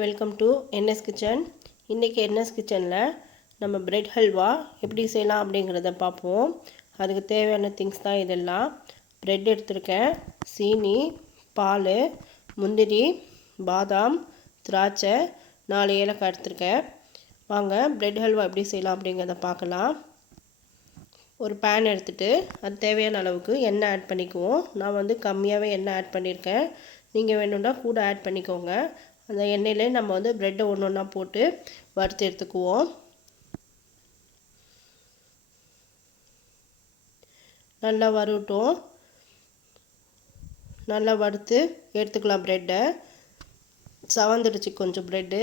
Welcome to NS kitchen. இன்றைக்கி NS கிச்சனில் நம்ம பிரெட் ஹல்வா எப்படி செய்யலாம் அப்படிங்கிறத பார்ப்போம். அதுக்கு தேவையான திங்ஸ் தான் இதெல்லாம். பிரெட் எடுத்திருக்கேன், சீனி, பால், முந்திரி, பாதாம், திராட்சை, 4 ஏலக்காய் எடுத்திருக்கேன். வாங்க பிரெட் ஹல்வா எப்படி செய்யலாம் அப்படிங்கிறத பார்க்கலாம். ஒரு பேன் எடுத்துகிட்டு அது தேவையான அளவுக்கு எண்ணெய் ஆட் பண்ணிக்குவோம். நான் வந்து கம்மியாகவே எண்ணெய் ஆட் பண்ணியிருக்கேன். நீங்கள் வேணும்னா கூட ஆட் பண்ணிக்கோங்க. அந்த எண்ணெயிலே நம்ம வந்து ப்ரெட்டை ஒன்று ஒன்றா போட்டு வறுத்து எடுத்துக்குவோம். நல்லா வறுட்டோம், நல்லா வறுத்து எடுத்துக்கலாம். ப்ரெட்டை சவந்துடுச்சு கொஞ்சம் ப்ரெட்டு,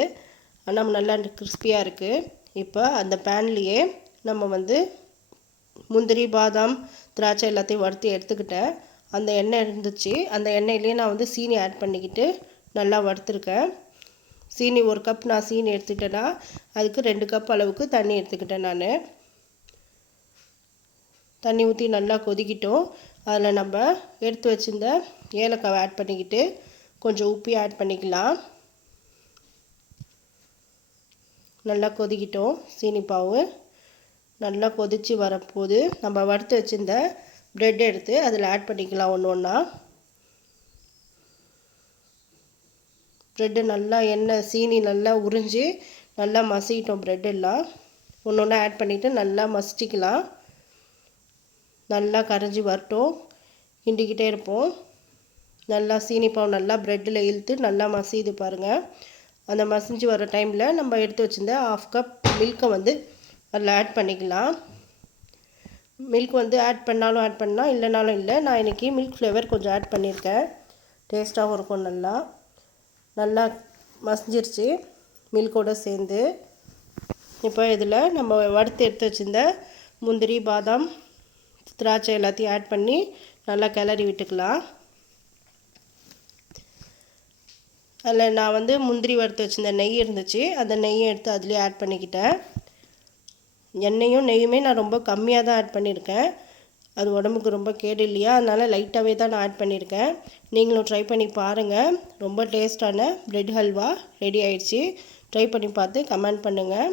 ஆனால் நல்லா கிறிஸ்பியாக இருக்குது. இப்போ அந்த பேன்லேயே நம்ம வந்து முந்திரி, பாதாம், திராட்சை எல்லாத்தையும் வறுத்து எடுத்துக்கிட்டேன். அந்த எண்ணெய் இருந்துச்சு, அந்த எண்ணெயிலே நான் வந்து சீனி ஆட் பண்ணிக்கிட்டு நல்லா வறுத்துருக்கேன். சீனி 1 கப் நான் சீனி எடுத்துக்கிட்டேன்னா அதுக்கு 2 கப் அளவுக்கு தண்ணி எடுத்துக்கிட்டேன். நான் தண்ணி ஊற்றி நல்லா கொதிக்கிட்டோம். அதில் நம்ம எடுத்து வச்சுருந்த ஏலக்காவை ஆட் பண்ணிக்கிட்டு கொஞ்சம் உப்பி ஆட் பண்ணிக்கலாம். நல்லா கொதிக்கிட்டோம். சீனி பாவு நல்லா கொதித்து வரப்போது நம்ம வறுத்து வச்சுருந்த ப்ரெட் எடுத்து அதில் ஆட் பண்ணிக்கலாம். ஒன்று ஒன்றா ப்ரெட்டு நல்லா எண்ணெய் சீனி நல்லா உறிஞ்சி நல்லா மசிக்கிட்டோம். ப்ரெட் எல்லாம் ஒன்று ஒன்றா ஆட் பண்ணிவிட்டு நல்லா மசிச்சிக்கலாம். நல்லா கரைஞ்சி வரட்டும், கிண்டிக்கிட்டே இருப்போம். நல்லா சீனி பாவு நல்லா ப்ரெட்டில் இழுத்து நல்லா மசியுது பாருங்கள். அந்த மசிஞ்சு வர டைமில் நம்ம எடுத்து வச்சுருந்த 1/2 கப் மில்கை வந்து அதில் ஆட் பண்ணிக்கலாம். மில்க் வந்து ஆட் பண்ணாலும் ஆட் பண்ணலாம், இல்லைனாலும் இல்லை. நான் இன்றைக்கி மில்க் ஃப்ளேவர் கொஞ்சம் ஆட் பண்ணியிருக்கேன், டேஸ்ட்டாகவும் இருக்கும். நல்லா மசிஞ்சிருச்சு மில்கோடு சேர்ந்து. இப்போ இதில் நம்ம வறுத்து எடுத்து வச்சுருந்த முந்திரி, பாதாம், திராட்சை எல்லாத்தையும் ஆட் பண்ணி நல்லா கிளறி விட்டுக்கலாம். அதில் நான் வந்து முந்திரி வறுத்து வச்சுருந்த நெய் இருந்துச்சு, அந்த நெய்யை எடுத்து அதுலேயே ஆட் பண்ணிக்கிட்டேன். எண்ணெயும் நெய்யுமே நான் ரொம்ப கம்மியாக தான் ஆட் பண்ணியிருக்கேன், அது உடம்புக்கு ரொம்ப கேடு இல்லையா, அதனால் லைட்டாகவே தான் நான் ஆட் பண்ணியிருக்கேன். நீங்களும் ட்ரை பண்ணி பாருங்கள். ரொம்ப டேஸ்டான பிரெட் ஹல்வா ரெடி ஆயிடுச்சு. ட்ரை பண்ணி பார்த்து கமெண்ட் பண்ணுங்கள்.